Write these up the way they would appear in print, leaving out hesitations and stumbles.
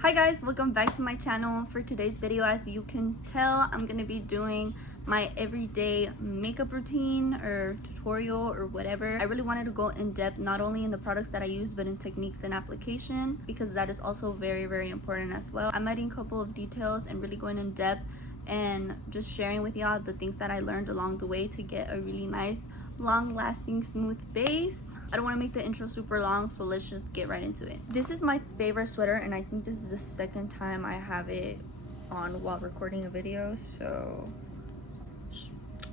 Hi guys, welcome back to my channel. For today's video, as you can tell, I'm gonna be doing my everyday makeup routine or tutorial or whatever. I really wanted to go in depth not only in the products that I use but in techniques and application, because that is also very important as well. I'm adding a couple of details and really going in depth and just sharing with y'all the things that I learned along the way to get a really nice long-lasting smooth base. I don't want to make the intro super long, so let's just get right into it. This is my favorite sweater, and I think this is the second time I have it on while recording a video, so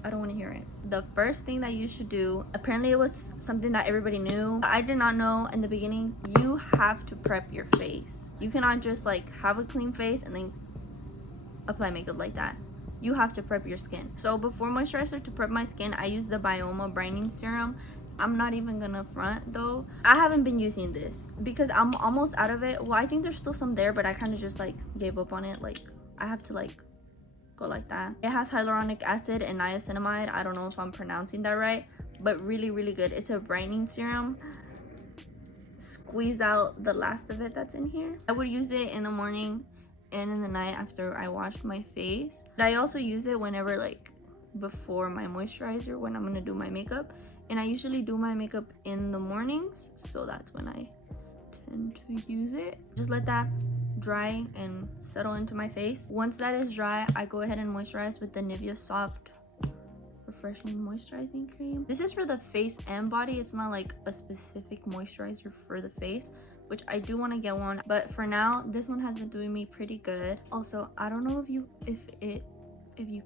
I don't want to hear it. The first thing that you should do, apparently it was something that everybody knew, I did not know in the beginning, you have to prep your face. You cannot just like have a clean face and then apply makeup like that. You have to prep your skin. So before moisturizer, to prep my skin, I use the Bioma brightening serum. I'm not even gonna front though, I haven't been using this because I'm almost out of it. Well, I think there's still some there, but I kind of just like gave up on it. Like I have to like go like that. It has hyaluronic acid and niacinamide. I don't know if I'm pronouncing that right, but really good. It's a brightening serum. Squeeze out the last of it that's in here. I would use it in the morning and in the night after I wash my face. But I also use it whenever, like before my moisturizer, when I'm gonna do my makeup. And I usually do my makeup in the mornings, so that's when I tend to use it. Just let that dry and settle into my face. Once that is dry, I go ahead and moisturize with the Nivea Soft Refreshing Moisturizing Cream. This is for the face and body. It's not like a specific moisturizer for the face, which I do want to get one, but for now this one has been doing me pretty good. Also, I don't know if you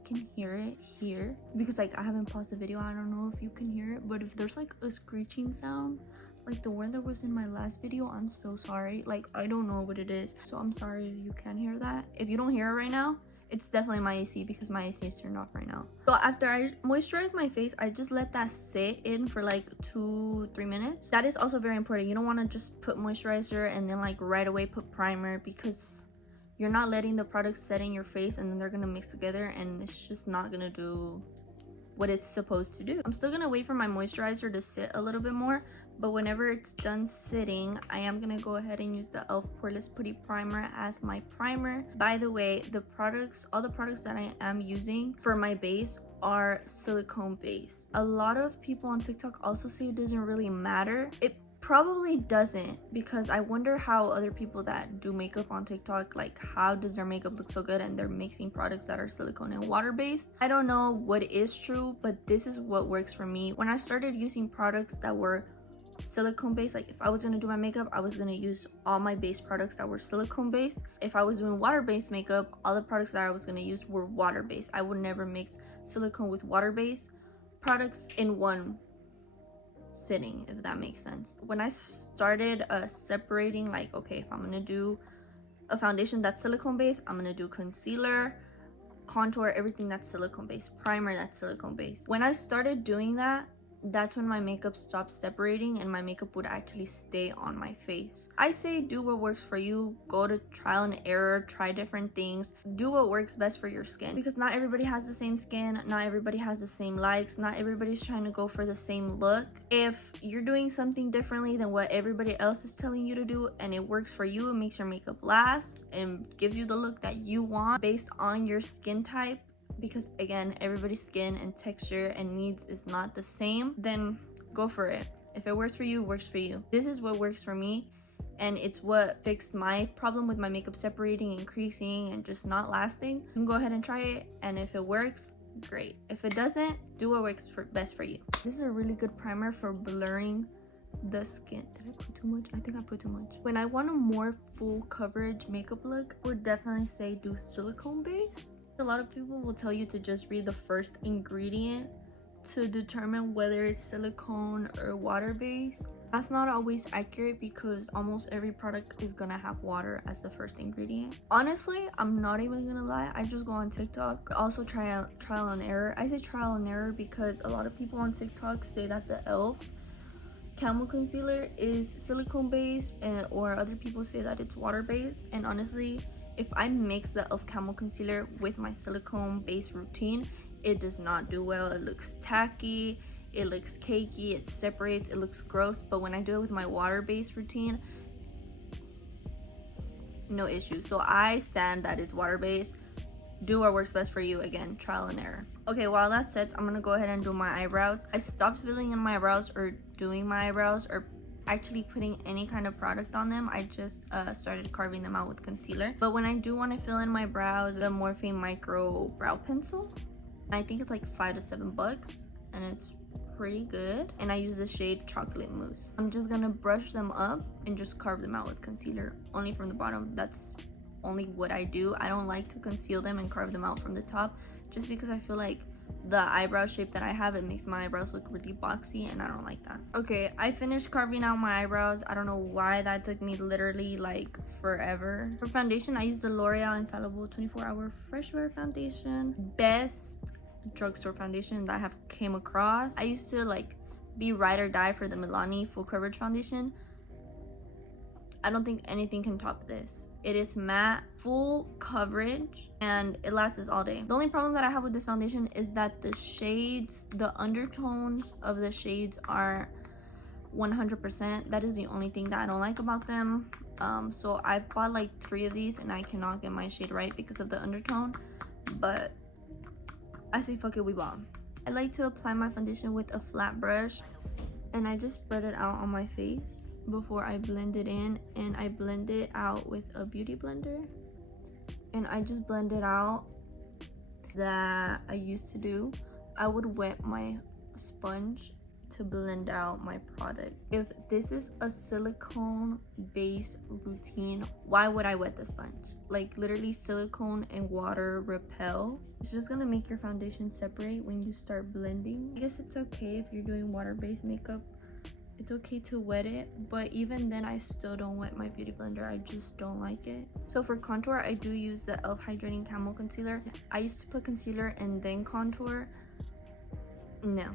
can hear it here, because like I haven't paused the video. I don't know if you can hear it, but if there's like a screeching sound like the one that was in my last video, I'm so sorry. Like I don't know what it is, so I'm sorry if you can hear that. If you don't hear it right now, it's definitely my AC, because my AC is turned off right now. So after I moisturize my face, I just let that sit in for like 2-3 minutes. That is also very important. You don't want to just put moisturizer and then like right away put primer, because you're not letting the products set in your face and then they're gonna mix together and it's just not gonna do what it's supposed to do. I'm still gonna wait for my moisturizer to sit a little bit more, but whenever it's done sitting, I am gonna go ahead and use the e.l.f. Poreless Putty Primer as my primer. By the way, all the products that I am using for my base are silicone based. A lot of people on TikTok also say it doesn't really matter. It probably doesn't, because I wonder how other people that do makeup on TikTok, like how does their makeup look so good and they're mixing products that are silicone and water based. I don't know what is true, but this is what works for me. When I started using products that were silicone based, like if I was gonna do my makeup, I was gonna use all my base products that were silicone based. If I was doing water based makeup, all the products that I was gonna use were water based. I would never mix silicone with water based products in one sitting, if that makes sense. When I started separating, like, okay, if I'm gonna do a foundation that's silicone based, I'm gonna do concealer, contour, everything that's silicone based, primer that's silicone based. When I started doing that, that's when my makeup stopped separating and my makeup would actually stay on my face. I say do what works for you. Go to trial and error, try different things, do what works best for your skin, because not everybody has the same skin, not everybody has the same likes, not everybody's trying to go for the same look. If you're doing something differently than what everybody else is telling you to do and it works for you, it makes your makeup last and gives you the look that you want based on your skin type, because again, everybody's skin and texture and needs is not the same, then go for it. If it works for you, it works for you. This is what works for me, and it's what fixed my problem with my makeup separating and creasing and just not lasting. You can go ahead and try it, and if it works, great. If it doesn't, do what works best for you. This is a really good primer for blurring the skin. Did I put too much? I think I put too much. When I want a more full coverage makeup look, I would definitely say do silicone base. A lot of people will tell you to just read the first ingredient to determine whether it's silicone or water based. That's not always accurate, because almost every product is gonna have water as the first ingredient. Honestly, I'm not even gonna lie, I just go on TikTok, also trial and error. I say trial and error because a lot of people on TikTok say that the e.l.f. Camel Concealer is silicone based, or other people say that it's water based. And honestly, if I mix the e.l.f. Camel Concealer with my silicone based routine, it does not do well. It looks tacky, it looks cakey, it separates, it looks gross. But when I do it with my water based routine, no issue. So I stand that it's water-based. Do what works best for you. Again, trial and error. Okay, while that sets, I'm gonna go ahead and do my eyebrows. I stopped filling in my eyebrows or doing my eyebrows or actually putting any kind of product on them. I just started carving them out with concealer. But when I do want to fill in my brows, the Morphe Micro Brow Pencil, I think it's like $5 to $7, and it's pretty good. And I use the shade Chocolate Mousse. I'm just gonna brush them up and just carve them out with concealer, only from the bottom. That's only what I do. I don't like to conceal them and carve them out from the top, just because I feel like the eyebrow shape that I have, it makes my eyebrows look really boxy, and I don't like that. Okay, I finished carving out my eyebrows. I don't know why that took me literally like forever. For foundation, I use the L'Oreal Infallible 24-Hour Fresh Wear Foundation. Best drugstore foundation that I have came across. I used to like be ride or die for the Milani Full Coverage Foundation. I don't think anything can top this. It is matte, full coverage, and it lasts us all day. The only problem that I have with this foundation is that the shades, the undertones of the shades are 100%. That is the only thing that I don't like about them. So I've bought like 3 of these and I cannot get my shade right because of the undertone, but I say fuck it, we bought. I like to apply my foundation with a flat brush, and I just spread it out on my face before I blend it in, and I blend it out with a beauty blender, and I just blend it out. That I used to do, I would wet my sponge to blend out my product. If this is a silicone based routine, why would I wet the sponge? Like literally, silicone and water repel. It's just gonna make your foundation separate when you start blending. I guess it's okay if you're doing water-based makeup. It's okay to wet it, but even then I still don't wet my beauty blender. I just don't like it. So for contour, I do use the e.l.f. Hydrating Camo Concealer. I used to put concealer and then contour. No,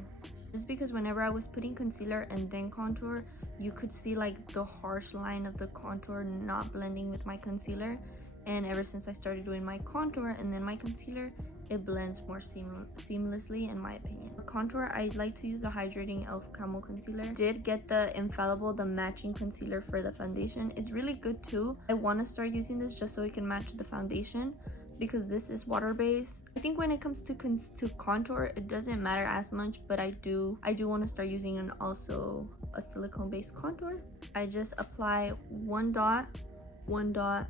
just because whenever I was putting concealer and then contour, you could see like the harsh line of the contour not blending with my concealer. And ever since I started doing my contour and then my concealer, it blends more seamlessly, in my opinion. For contour, I like to use the Hydrating e.l.f. Camo Concealer. Did get the Infallible, the matching concealer for the foundation. It's really good too. I want to start using this just so it can match the foundation, because this is water-based. I think when it comes to contour, it doesn't matter as much, but I do want to start using also a silicone-based contour. I just apply one dot, one dot,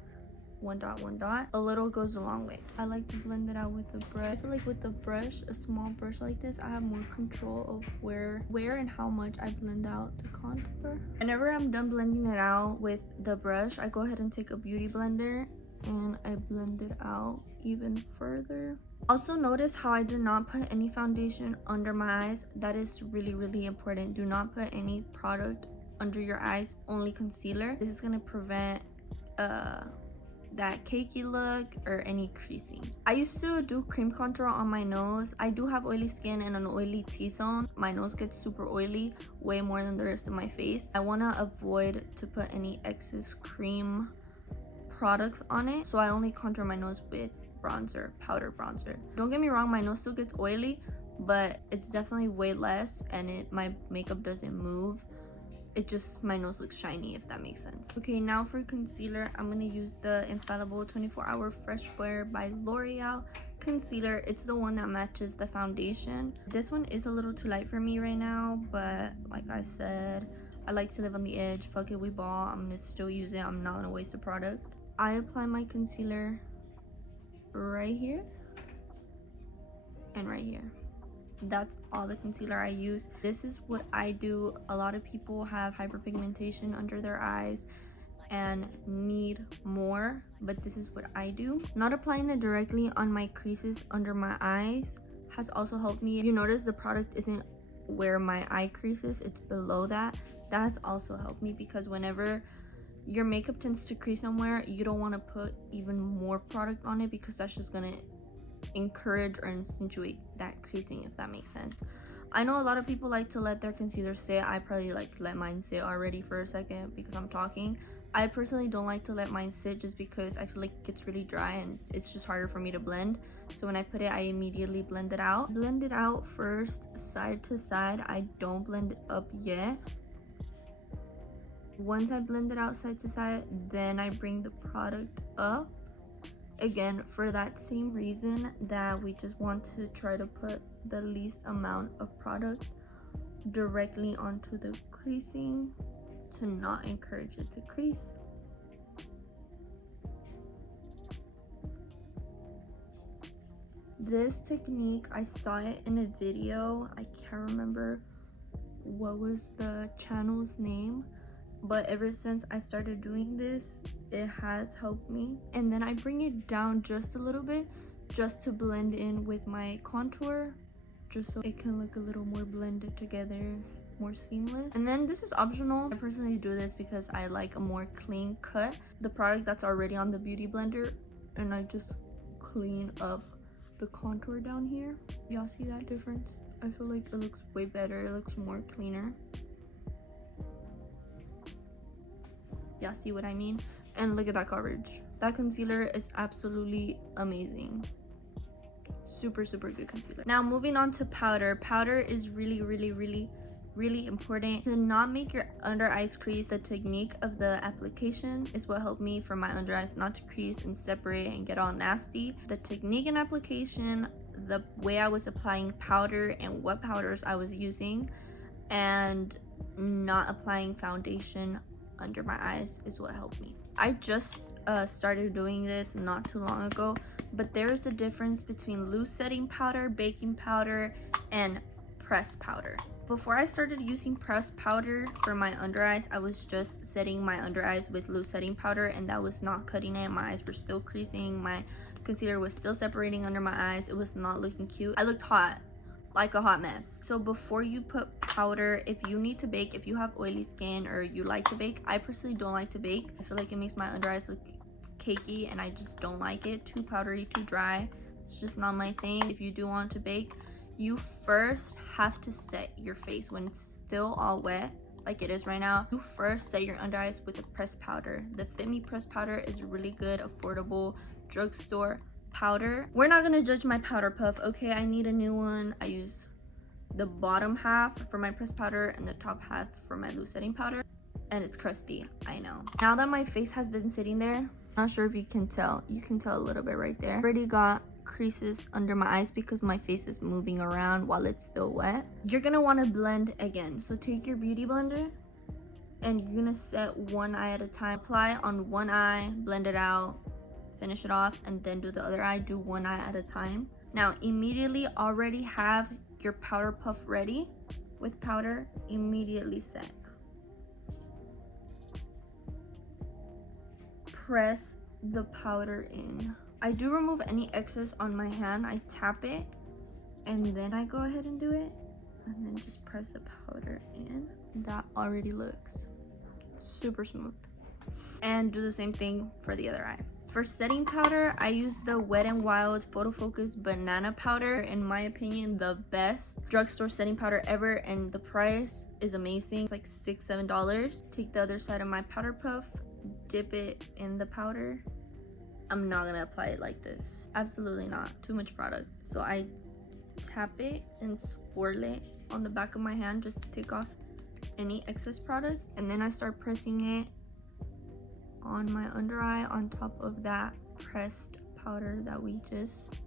one dot, one dot. A little goes a long way. I like to blend it out with a brush. I feel like with a brush, a small brush like this, I have more control of where and how much I blend out the contour. Whenever I'm done blending it out with the brush, I go ahead and take a beauty blender and I blend it out even further. Also, notice how I do not put any foundation under my eyes. That is really, really important. Do not put any product under your eyes, only concealer. This is gonna prevent that cakey look or any creasing. I used to do cream contour on my nose. I do have oily skin and an oily T-zone. My nose gets super oily, way more than the rest of my face. I want to avoid to put any excess cream products on it, so I only contour my nose with bronzer, powder bronzer. Don't get me wrong, my nose still gets oily, but it's definitely way less, and my makeup doesn't move. It just, my nose looks shiny, if that makes sense. Okay, now for concealer, I'm gonna use the Infallible 24-Hour Fresh Wear by L'Oreal concealer. It's the one that matches the foundation. This one is a little too light for me right now, but like I said, I like to live on the edge. Fuck it, we bought. I'm gonna still use it. I'm not gonna waste a product. I apply my concealer right here and right here. That's all the concealer I use. This is what I do. A lot of people have hyperpigmentation under their eyes and need more, but this is what I do. Not applying it directly on my creases under my eyes has also helped me. If you notice, the product isn't where my eye crease is, it's below that. That has also helped me, because whenever your makeup tends to crease somewhere, you don't want to put even more product on it, because that's just gonna encourage or accentuate that creasing, if that makes sense. I know a lot of people like to let their concealer sit. I probably like let mine sit already for a second because I'm talking. I personally don't like to let mine sit just because I feel like it gets really dry and it's just harder for me to blend. So when I put it, I immediately blend it out. Blend it out first, side to side. I don't blend it up yet. Once I blend it out side to side, then I bring the product up. Again, for that same reason that we just want to try to put the least amount of product directly onto the creasing to not encourage it to crease. This technique, I saw it in a video. I can't remember what was the channel's name, but ever since I started doing this, it has helped me. And then I bring it down just a little bit just to blend in with my contour, just so it can look a little more blended together, more seamless. And then this is optional. I personally do this because I like a more clean cut. The product that's already on the beauty blender, and I just clean up the contour down here. Y'all see that difference? I feel like it looks way better. It looks more cleaner. Y'all see what I mean? And look at that coverage. That concealer is absolutely amazing. Super good concealer. Now moving on to powder. Powder is really important to not make your under eyes crease. The technique of the application is what helped me for my under eyes not to crease and separate and get all nasty. The technique and application, the way I was applying powder and what powders I was using, and not applying foundation under my eyes is what helped me. I just started doing this not too long ago, but there is a difference between loose setting powder, baking powder, and pressed powder. Before I started using pressed powder for my under eyes, I was just setting my under eyes with loose setting powder, and that was not cutting it. My eyes were still creasing, my concealer was still separating under my eyes. It was not looking cute. I looked hot, like a hot mess. So before you put powder, if you need to bake, if you have oily skin or you like to bake, I personally don't like to bake. I feel like it makes my under eyes look cakey, and I just don't like it. Too powdery, too dry. It's just not my thing. If you do want to bake, you first have to set your face when it's still all wet, like it is right now. You first set your under eyes with a pressed powder. The Fit Me pressed powder is a really good, affordable drugstore powder. We're not gonna judge my powder puff, okay? I need a new one. I use the bottom half for my pressed powder and the top half for my loose setting powder, and it's crusty, I know. Now that my face has been sitting there, not sure if you can tell. You can tell a little bit right there. Already got creases under my eyes because my face is moving around while it's still wet. You're gonna want to blend again. So take your beauty blender and you're gonna set one eye at a time. Apply on one eye, blend it out, finish it off, and then do the other eye. Do one eye at a time. Now immediately already have your powder puff ready with powder. Immediately set. Press the powder in. I do remove any excess on my hand. I tap it and then I go ahead and do it, and then just press the powder in. That already looks super smooth. And do the same thing for the other eye. For setting powder, I use the Wet n Wild Photo Focus Banana Powder. In my opinion, the best drugstore setting powder ever, and the price is amazing. It's like $6-7. Take the other side of my powder puff, dip it in the powder. I'm not gonna apply it like this, absolutely not, too much product. So I tap it and swirl it on the back of my hand just to take off any excess product, and then I start pressing it on my under eye on top of that pressed powder that we just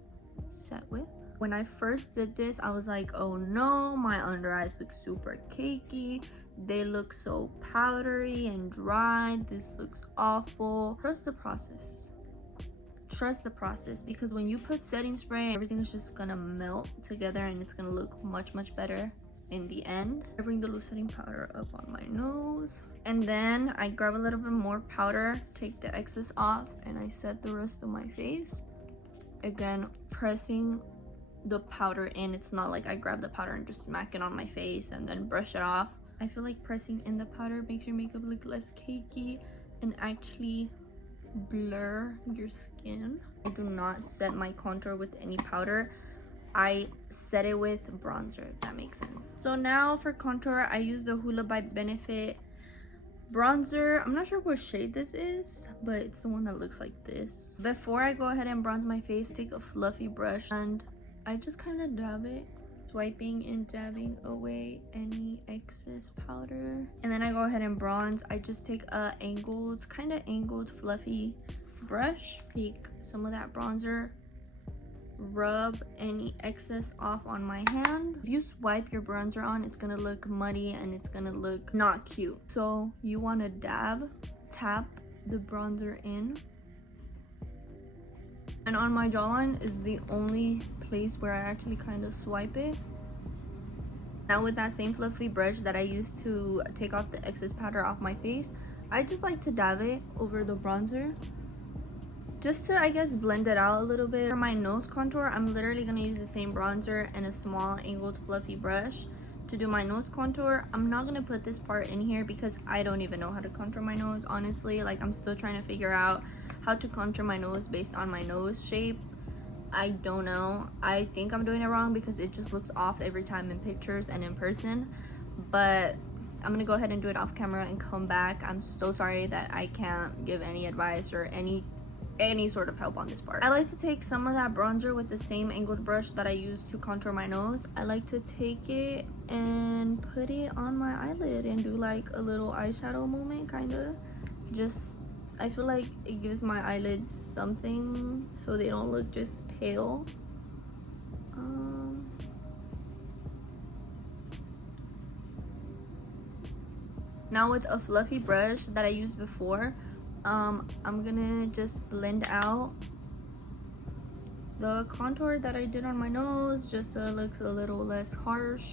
set with. When I first did this, I was like, oh no, my under eyes look super cakey. They look so powdery and dry. This looks awful. Trust the process. Trust the process, because when you put setting spray, everything is just gonna melt together and it's gonna look much better in the end. I bring the loose setting powder up on my nose, and then I grab a little bit more powder, take the excess off, and I set the rest of my face. Again, pressing the powder in. It's not like I grab the powder and just smack it on my face and then brush it off. I feel like pressing in the powder makes your makeup look less cakey and actually blur your skin. I do not set my contour with any powder. I set it with bronzer, if that makes sense. So now for contour, I use the Hoola by Benefit bronzer. I'm not sure what shade this is, but it's the one that looks like this. Before I go ahead and bronze my face, take a fluffy brush and I just kind of dab it Swiping and dabbing away any excess powder. And then I go ahead and bronze. I just take a kind of angled fluffy brush, take some of that bronzer, rub any excess off on my hand. If you swipe your bronzer on, it's gonna look muddy and it's gonna look not cute. So you want to tap the bronzer in. And on my jawline is the only place where I actually kind of swipe it. Now with that same fluffy brush that I used to take off the excess powder off my face, I just like to dab it over the bronzer, just to, I guess, blend it out a little bit. For my nose contour, I'm literally going to use the same bronzer and a small angled fluffy brush to do my nose contour. I'm not going to put this part in here because I don't even know how to contour my nose, honestly. Like, I'm still trying to figure out how to contour my nose based on my nose shape. I don't know. I think I'm doing it wrong because it just looks off every time in pictures and in person. But I'm gonna go ahead and do it off camera and come back. I'm so sorry that I can't give any advice or any sort of help on this part. I like to take some of that bronzer with the same angled brush that I use to contour my nose. I like to take it and put it on my eyelid and do like a little eyeshadow moment, kind of. Just, I feel like it gives my eyelids something so they don't look just pale. Now with a fluffy brush that I used before, I'm gonna just blend out the contour that I did on my nose just so it looks a little less harsh.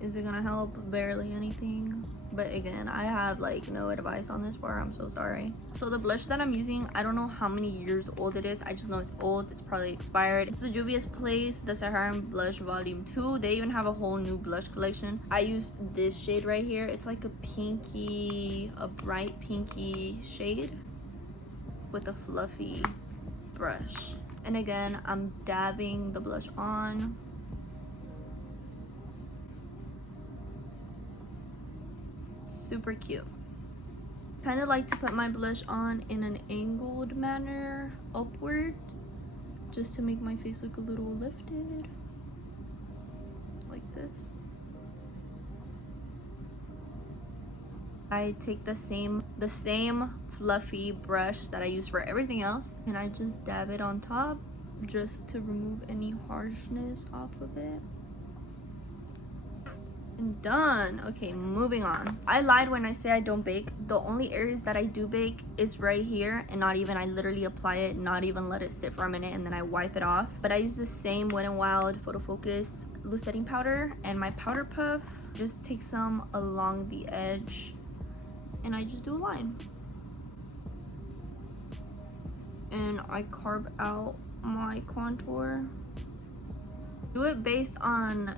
Is it gonna help? Barely anything. But again, I have like no advice on this part. I'm so sorry. So the blush that I'm using, I don't know how many years old it is. I just know it's old. It's probably expired. It's the Juvia's Place, the Saharan Blush Volume 2. They even have a whole new blush collection. I used this shade right here. It's like a bright pinky shade with a fluffy brush. And again, I'm dabbing the blush on. Super cute. Kind of like to put my blush on in an angled manner upward, just to make my face look a little lifted, like this. I take the same fluffy brush that I use for everything else, and I just dab it on top just to remove any harshness off of it. And done. Okay, moving on. I lied when I say I don't bake. The only areas that I do bake is right here, and not even, I literally apply it, not even let it sit for a minute, and then I wipe it off. But I use the same Wet n Wild Photo Focus loose setting powder, and my powder puff, just take some along the edge and I just do a line, and I carve out my contour. Do it based on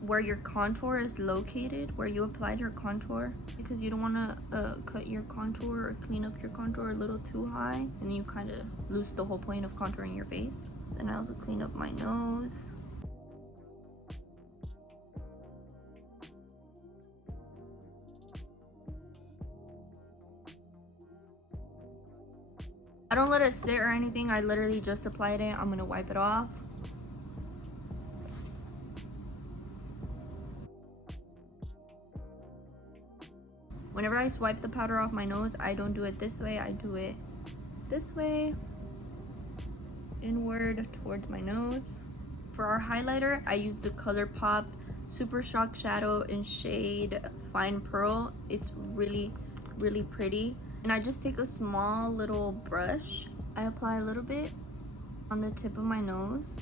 where your contour is located, where you applied your contour, because you don't want to cut your contour or clean up your contour a little too high, and then you kind of lose the whole point of contouring your face. And I also clean up my nose. I don't let it sit or anything. I literally just applied it. I'm gonna wipe it off. Whenever I swipe the powder off my nose, I don't do it this way. I do it this way, inward towards my nose. For our highlighter, I use the ColourPop Super Shock Shadow in shade Fine Pearl. It's really, really pretty. And I just take a small little brush. I apply a little bit on the tip of my nose.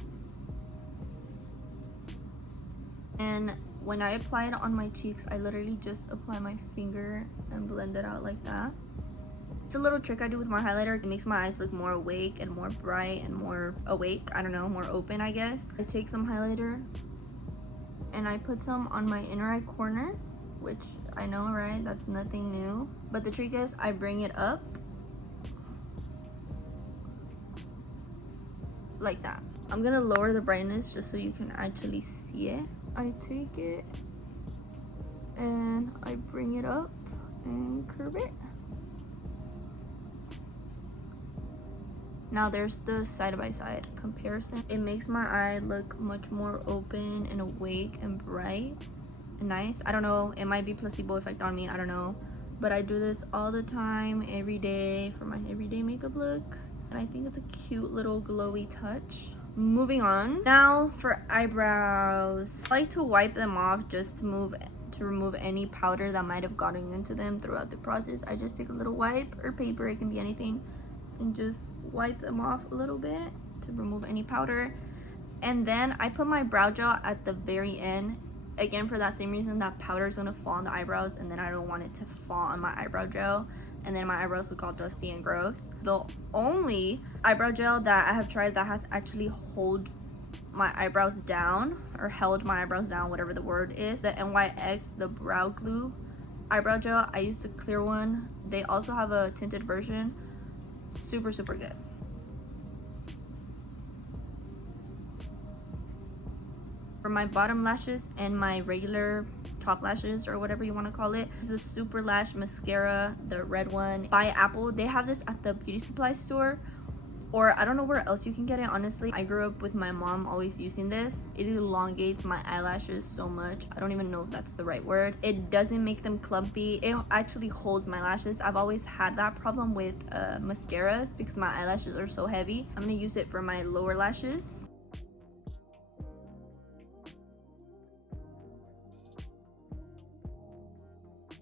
And when I apply it on my cheeks, I literally just apply my finger and blend it out like that. It's a little trick I do with my highlighter. It makes my eyes look more awake and more bright and more awake. I don't know, more open, I guess. I take some highlighter and I put some on my inner eye corner, which I know, right? That's nothing new. But the trick is I bring it up like that. I'm gonna lower the brightness just so you can actually see it. I take it and I bring it up and curve it. Now there's the side-by-side comparison. It makes my eye look much more open and awake and bright and nice. I don't know, it might be placebo effect on me, I don't know, but I do this all the time, every day, for my everyday makeup look, and I think it's a cute little glowy touch. Moving on. Now for eyebrows, I like to wipe them off just to remove any powder that might have gotten into them throughout the process. I just take a little wipe or paper, it can be anything, and just wipe them off a little bit to remove any powder. And then I put my brow gel at the very end, again for that same reason, that powder is gonna fall on the eyebrows and then I don't want it to fall on my eyebrow gel and then my eyebrows look all dusty and gross. The only eyebrow gel that I have tried that has actually held my eyebrows down, or held my eyebrows down, whatever the word is, the NYX, the brow glue eyebrow gel. I used the clear one. They also have a tinted version. Super good. For my bottom lashes and my regular top lashes, or whatever you want to call it, this is a Super Lash mascara, the red one by Apple. They have this at the beauty supply store, or I don't know where else you can get it, honestly. I grew up with my mom always using this. It elongates my eyelashes so much. I don't even know if that's the right word. It doesn't make them clumpy. It actually holds my lashes. I've always had that problem with mascaras because my eyelashes are so heavy. I'm gonna use it for my lower lashes.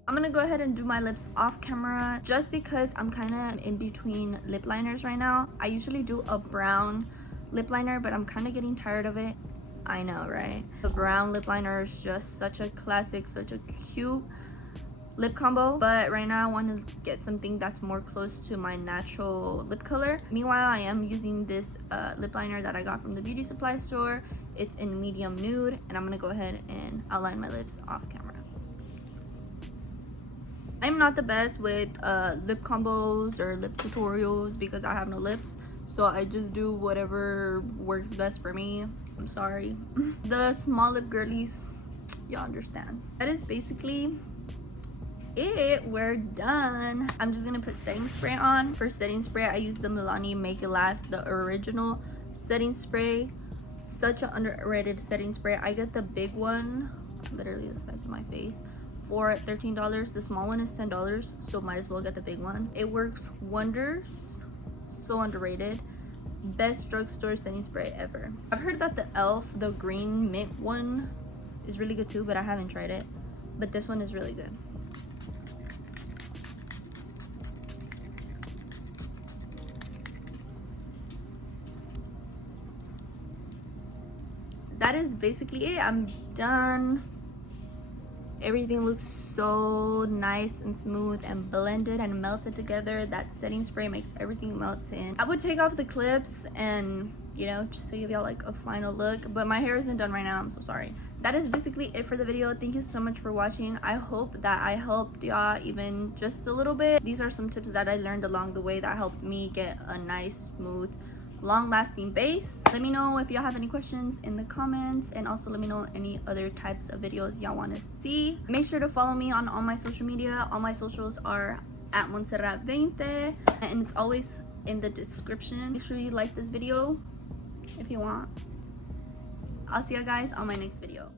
I'm gonna go ahead and do my lips off camera just because I'm kind of in between lip liners right now. I usually do a brown lip liner, but I'm kind of getting tired of it. I know, right? The brown lip liner is just such a classic, such a cute lip combo, but right now I want to get something that's more close to my natural lip color. Meanwhile, I am using this lip liner that I got from the beauty supply store. It's in medium nude, and I'm gonna go ahead and outline my lips off camera. I'm not the best with lip combos or lip tutorials because I have no lips, so I just do whatever works best for me. I'm sorry. The small lip girlies, y'all understand. That is basically it. We're done. I'm just gonna put setting spray on. For setting spray, I use the Milani Make It Last, the original setting spray. Such an underrated setting spray. I get the big one, literally the size of my face, for $13. The small one is $10, so might as well get the big one. It works wonders. So underrated. Best drugstore setting spray ever. I've heard that the e.l.f., the green mint one, is really good too, but I haven't tried it. But this one is really good. That is basically it. I'm done. Everything looks so nice and smooth and blended and melted together. That setting spray makes everything melt in. I would take off the clips and, you know, just to give y'all like a final look, but my hair isn't done right now. I'm so sorry. That is basically it for the video. Thank you so much for watching. I hope that I helped y'all even just a little bit. These are some tips that I learned along the way that helped me get a nice, smooth, long-lasting base. Let me know if y'all have any questions in the comments, and also let me know any other types of videos y'all want to see. Make sure to follow me on all my social media. All my socials are at Montserrat20, and it's always in the description. Make sure you like this video if you want. I'll see you guys on my next video.